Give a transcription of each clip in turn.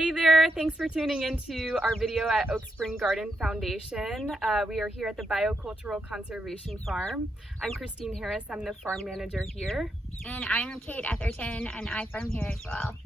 Hey there, thanks for tuning into our video at Oak Spring Garden Foundation. We are here at the Biocultural Conservation Farm. I'm Christine Harris, I'm the farm manager here. And I'm Kate Etherton, and I farm here as well.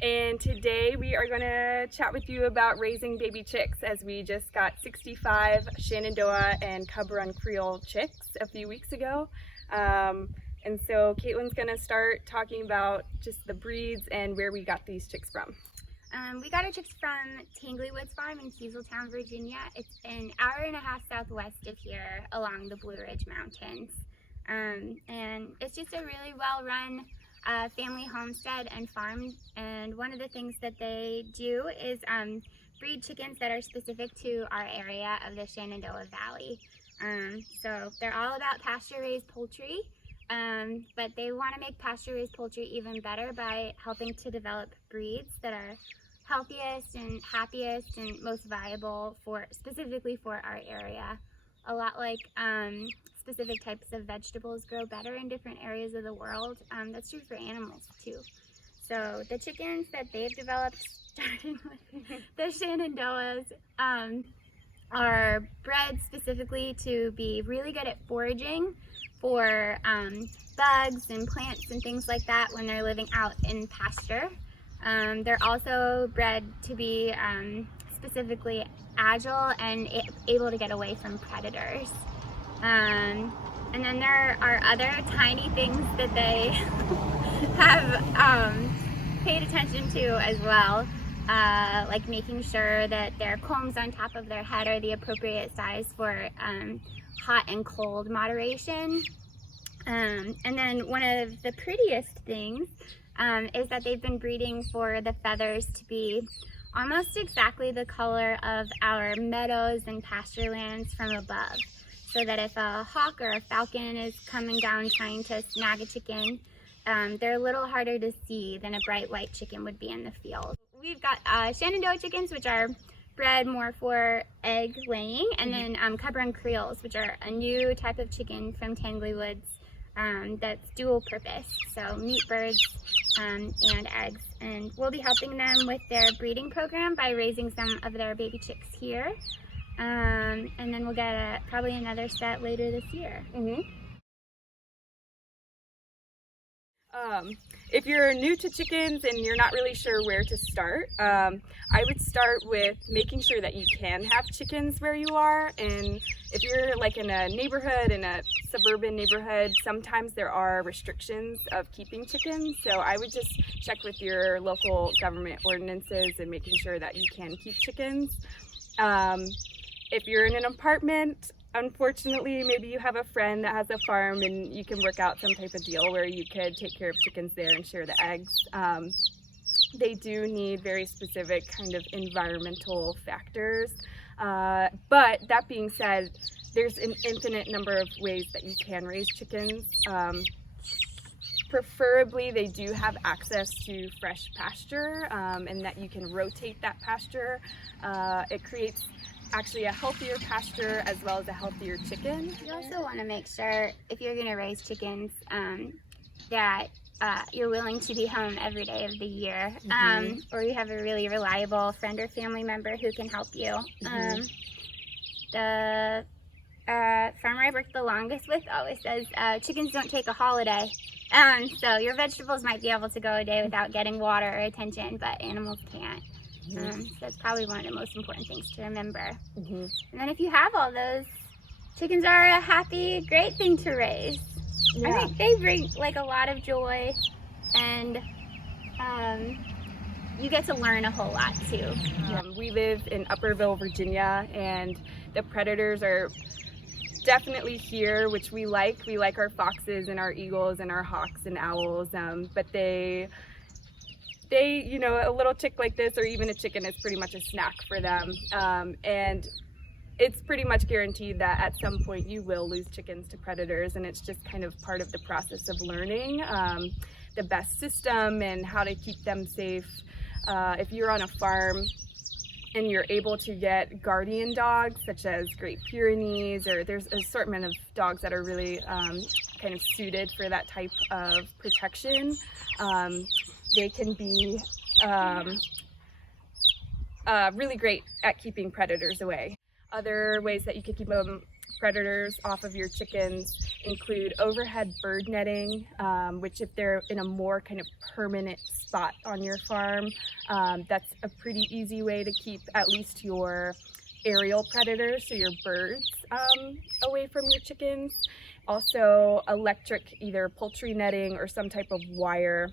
And today we are going to chat with you about raising baby chicks, as we just got 65 Shenandoah and Cub Run Creole chicks a few weeks ago. And so Caitlin's going to start talking about just the breeds and where we got these chicks from. We got our chicks from Tangley Woods Farm in Kieseltown, Virginia. It's an hour and a half southwest of here along the Blue Ridge Mountains. And it's just a really well-run family homestead and farm. And one of the things that they do is breed chickens that are specific to our area of the Shenandoah Valley. So they're all about pasture-raised poultry. But they want to make pasture-raised poultry even better by helping to develop breeds that are healthiest and happiest and most viable specifically for our area. A lot like specific types of vegetables grow better in different areas of the world. That's true for animals too. So the chickens that they've developed, starting with the Shenandoahs, are bred specifically to be really good at foraging for bugs and plants and things like that when they're living out in pasture. They're also bred to be specifically agile and able to get away from predators. And then there are other tiny things that they have paid attention to as well, like making sure that their combs on top of their head are the appropriate size for hot and cold moderation. And then one of the prettiest things is that they've been breeding for the feathers to be almost exactly the color of our meadows and pasture lands from above, so that if a hawk or a falcon is coming down trying to snag a chicken, they're a little harder to see than a bright white chicken would be in the field. We've got Shenandoah chickens, which are bred more for egg laying, and then Cub Run Creoles, which are a new type of chicken from Tangley Woods that's dual purpose, so meat birds and eggs. And we'll be helping them with their breeding program by raising some of their baby chicks here, and then we'll get probably another set later this year. If you're new to chickens and you're not really sure where to start, I would start with making sure that you can have chickens where you are. And if you're like in a neighborhood, in a suburban neighborhood, sometimes there are restrictions of keeping chickens. So I would just check with your local government ordinances and making sure that you can keep chickens. If you're in an apartment, unfortunately, maybe you have a friend that has a farm and you can work out some type of deal where you could take care of chickens there and share the eggs. They do need very specific kind of environmental factors. But that being said, there's an infinite number of ways that you can raise chickens. Preferably, they do have access to fresh pasture and that you can rotate that pasture. It creates actually a healthier pasture as well as a healthier chicken. You also want to make sure, if you're going to raise chickens, that you're willing to be home every day of the year, or you have a really reliable friend or family member who can help you. The farmer I worked the longest with always says chickens don't take a holiday. So your vegetables might be able to go a day without getting water or attention, but animals can't. So that's probably one of the most important things to remember. And then if you have all those, chickens are a happy, great thing to raise. Yeah. I think they bring like a lot of joy, and you get to learn a whole lot too. We live in Upperville, Virginia, and the predators are definitely here, which we like. We like our foxes and our eagles and our hawks and owls, but they, you know, a little chick like this or even a chicken is pretty much a snack for them. And it's pretty much guaranteed that at some point you will lose chickens to predators, and it's just kind of part of the process of learning the best system and how to keep them safe. If you're on a farm and you're able to get guardian dogs such as Great Pyrenees, or there's an assortment of dogs that are really kind of suited for that type of protection. They can be really great at keeping predators away. Other ways that you can keep predators off of your chickens include overhead bird netting, which if they're in a more kind of permanent spot on your farm, that's a pretty easy way to keep at least your aerial predators, so your birds, away from your chickens. Also electric, either poultry netting or some type of wire,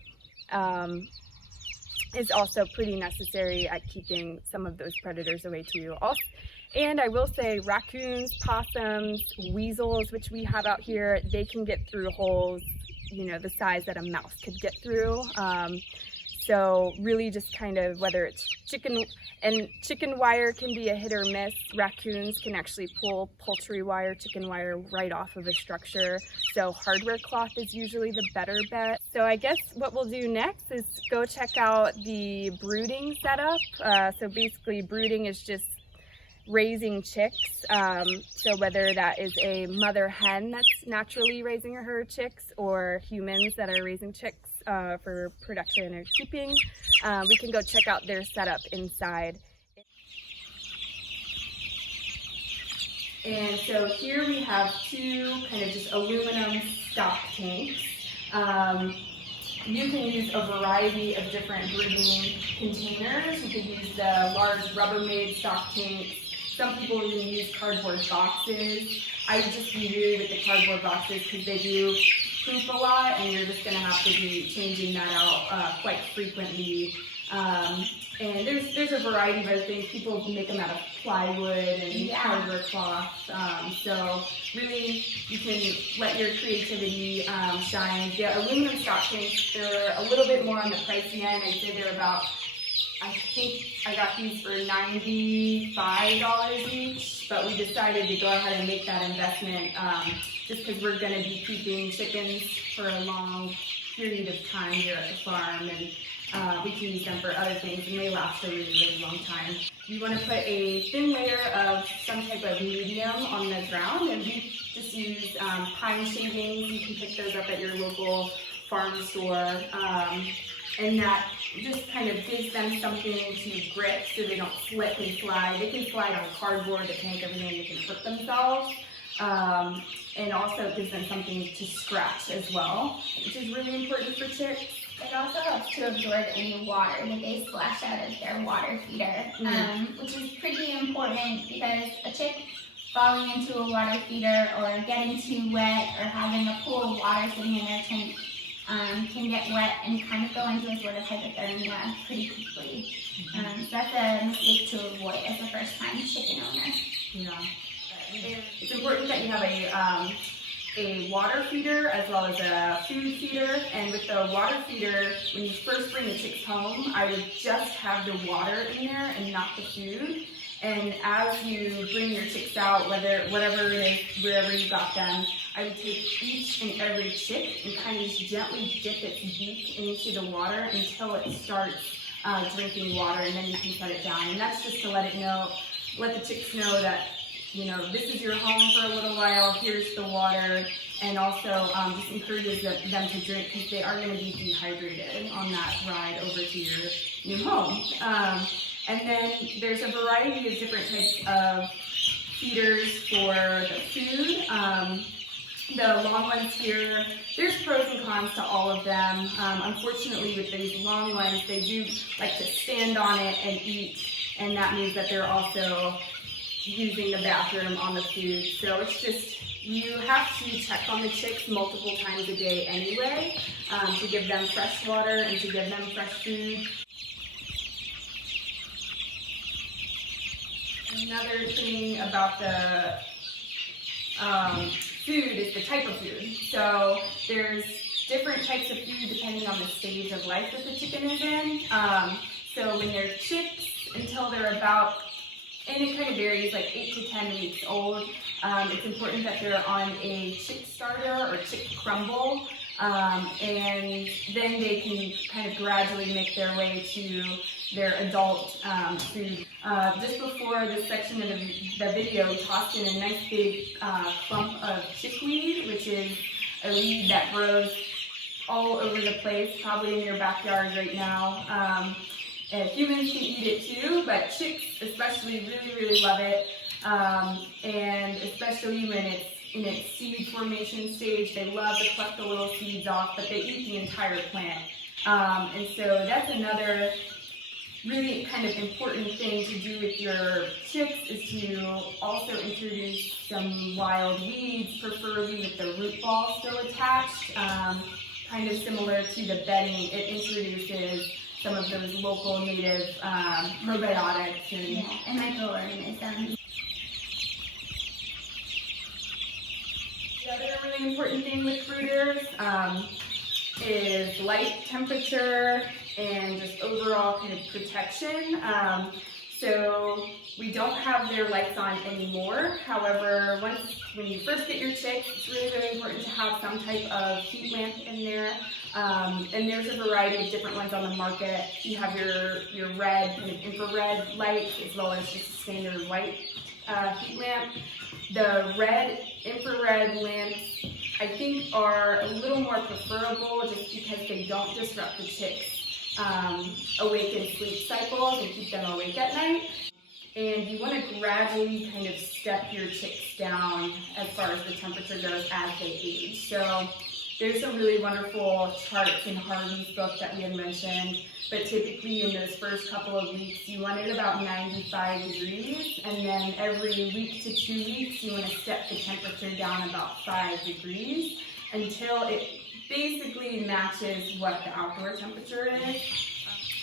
is also pretty necessary at keeping some of those predators away too. And I will say raccoons, possums, weasels, which we have out here, they can get through holes, the size that a mouse could get through. So really just kind of whether it's chicken wire can be a hit or miss. Raccoons can actually pull poultry wire, chicken wire right off of a structure. So hardware cloth is usually the better bet. So I guess what we'll do next is go check out the brooding setup. So basically brooding is just raising chicks. So whether that is a mother hen that's naturally raising her chicks or humans that are raising chicks for production or keeping, we can go check out their setup inside. And so here we have two kind of just aluminum stock tanks. You can use a variety of different brooding containers. You could use the large Rubbermaid stock tanks. Some people even use cardboard boxes. I would just be weary with the cardboard boxes because they do poop a lot, and you're just going to have to be changing that out quite frequently. And there's a variety of other things. People make them out of plywood and hardware cloth. So really, you can let your creativity shine. The aluminum stock tanks, they're a little bit more on the pricey end. I'd say they're about, I think I got these for $95 each, but we decided to go ahead and make that investment just because we're going to be keeping chickens for a long period of time here at the farm, and we can use them for other things, and they last a really, really long time. You want to put a thin layer of some type of medium on the ground, and we just use pine shavings. You can pick those up at your local farm store. And that just kind of gives them something to grip so they don't slip and slide. They can slide on cardboard, the tank, everything, they can hurt themselves. And also it gives them something to scratch as well, which is really important for chicks. It also helps to absorb any water that they splash out of their water feeder, which is pretty important because a chick falling into a water feeder or getting too wet or having a pool of water sitting in their tank can get wet and kind of go into a sort of hypothermia pretty quickly. So that's a mistake to avoid as a first-time chicken owner. Yeah. It's important that you have a water feeder as well as a food feeder. And with the water feeder, when you first bring the chicks home, I would just have the water in there and not the food. And as you bring your chicks out, whatever it is, wherever you got them, I would take each and every chick and kind of just gently dip its beak into the water until it starts drinking water, and then you can set it down. And that's just to let the chicks know that, this is your home for a little while, here's the water, and also just encourages them to drink because they are going to be dehydrated on that ride over to your new home. And then there's a variety of different types of feeders for the food. The long ones here, there's pros and cons to all of them. Unfortunately, with these long ones, they do like to stand on it and eat, and that means that they're also using the bathroom on the food. So it's just, you have to check on the chicks multiple times a day anyway, to give them fresh water and to give them fresh food. Another thing about the food is the type of food. So there's different types of food depending on the stage of life that the chicken is in. So when they're chicks, until they're about, and it kind of varies, like 8 to 10 weeks old, it's important that they're on a chick starter or chick crumble, and then they can kind of gradually make their way to their adult food. Just before this section of the video, we tossed in a nice big clump of chickweed, which is a weed that grows all over the place, probably in your backyard right now. And humans can eat it too, but chicks especially really love it. And especially when it's in its seed formation stage, they love to pluck the little seeds off, but they eat the entire plant. And so that's another really kind of important thing to do with your chicks, is to also introduce some wild weeds, preferably with the root ball still attached. Kind of similar to the bedding, it introduces some of those local native probiotics and microorganisms. The other really important thing with brooders is light, temperature, and just overall kind of protection. So we don't have their lights on anymore. However, when you first get your chicks, it's really important to have some type of heat lamp in there. And there's a variety of different ones on the market. You have your red kind of infrared lights, as well as just a standard white heat lamp. The red infrared lamps, I think, are a little more preferable just because they don't disrupt the chicks' awakened sleep cycles and keep them awake at night. And you want to gradually kind of step your chicks down as far as the temperature goes as they age. So there's some really wonderful charts in Harvey's book that we had mentioned, but typically in those first couple of weeks you want it about 95 degrees, and then every week to 2 weeks you want to step the temperature down about 5 degrees until it basically matches what the outdoor temperature is.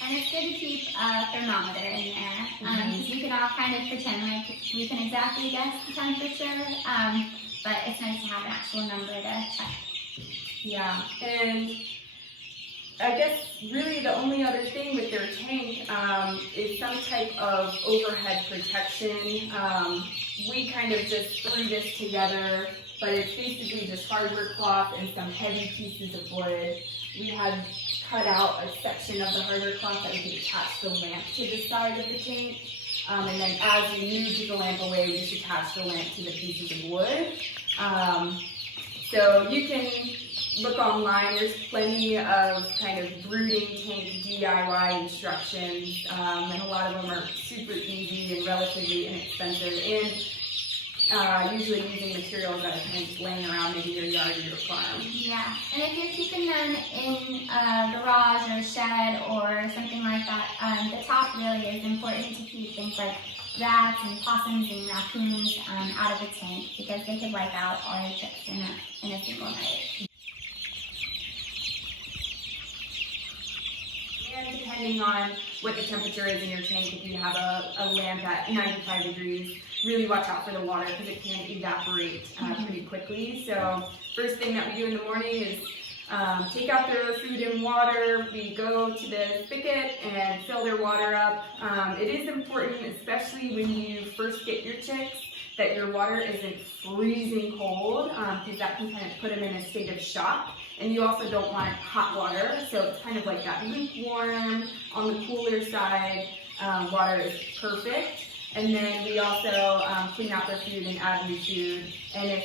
And it's good to keep a thermometer in there, because we can all kind of pretend like we can exactly guess the temperature, but it's nice to have an actual number to check. Yeah, and I guess really the only other thing with their tank is some type of overhead protection. We kind of just threw this together, but it's basically just hardware cloth and some heavy pieces of wood. We had cut out a section of the hardware cloth that we could attach the lamp to the side of the tank. And then as we moved the lamp away, we just attached the lamp to the pieces of wood. So you can look online. There's plenty of kind of brooding tank DIY instructions, and a lot of them are super easy and relatively inexpensive, and usually using materials that are kind of just laying around maybe your yard or your farm. Yeah, and if you're keeping them in a garage or a shed or something like that, the top really is important to keep things like rats and possums and raccoons out of the tank, because they could wipe out all your chicks in a single night. And depending on what the temperature is in your tank, if you have a lamp at 95 degrees, really watch out for the water because it can evaporate pretty quickly. So first thing that we do in the morning is take out their food and water. We go to the spigot and fill their water up. It is important, especially when you first get your chicks, that your water isn't freezing cold, because that can kind of put them in a state of shock. And you also don't want hot water, so it's kind of like that lukewarm, on the cooler side, water is perfect. And then we also clean out their food and add new food. And if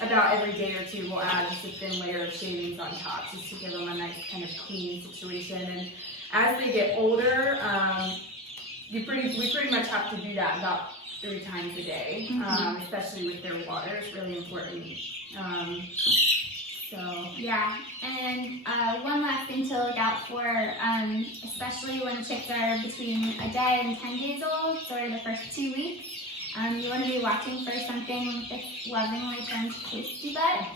about every day or two, we'll add just a thin layer of shavings on top, just to give them a nice kind of clean situation. And as they get older, we pretty much have to do that about 3 times a day, especially with their water. It's really important. Yeah, and one last thing to look out for, especially when chicks are between a day and 10 days old, sort of the first 2 weeks, you want to be watching for something that's lovingly turned to tasty bud.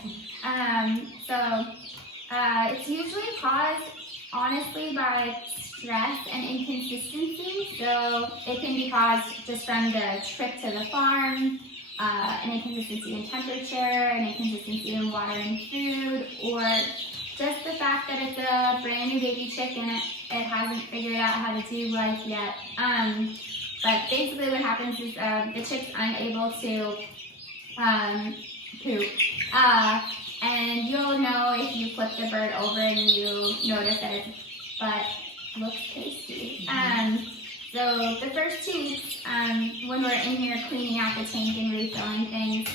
It's usually caused, honestly, by stress and inconsistency. So it can be caused just from the trip to the farm, an inconsistency in temperature, an inconsistency in water and food, or just the fact that it's a brand new baby chick and it hasn't figured out how to do life yet. But basically what happens is the chick's unable to poop. And you'll know if you flip the bird over and you notice that its butt looks tasty. So the first 2 weeks, when we're in here cleaning out the tank and refilling things,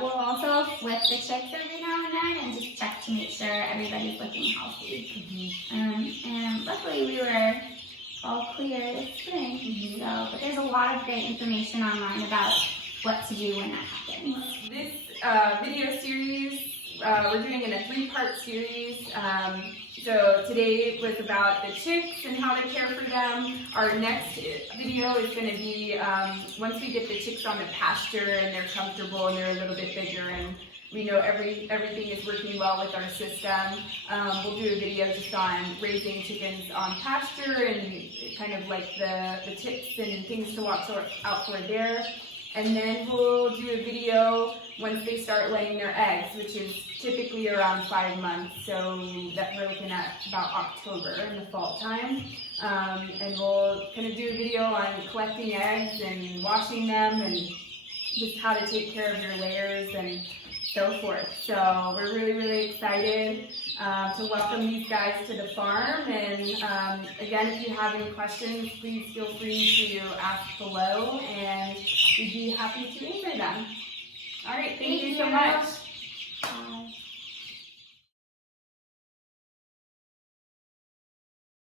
we'll also flip the chicks every now and then and just check to make sure everybody's looking healthy. And luckily we were all clear this spring. So, but there's a lot of great information online about what to do when that happens. This video series, we're doing in a 3-part series. So today was about the chicks and how to care for them. Our next video is going to be once we get the chicks on the pasture and they're comfortable and they're a little bit bigger and we know everything is working well with our system. We'll do a video just on raising chickens on pasture and kind of like the tips and things to watch out for there. And then we'll do a video once they start laying their eggs, which is typically around 5 months. So that we're looking at about October in the fall time. And we'll kind of do a video on collecting eggs and washing them and just how to take care of your layers and so forth. So we're really, really excited to welcome these guys to the farm. And again, if you have any questions, please feel free to ask below and we'd be happy to answer them. All right, thank you so much.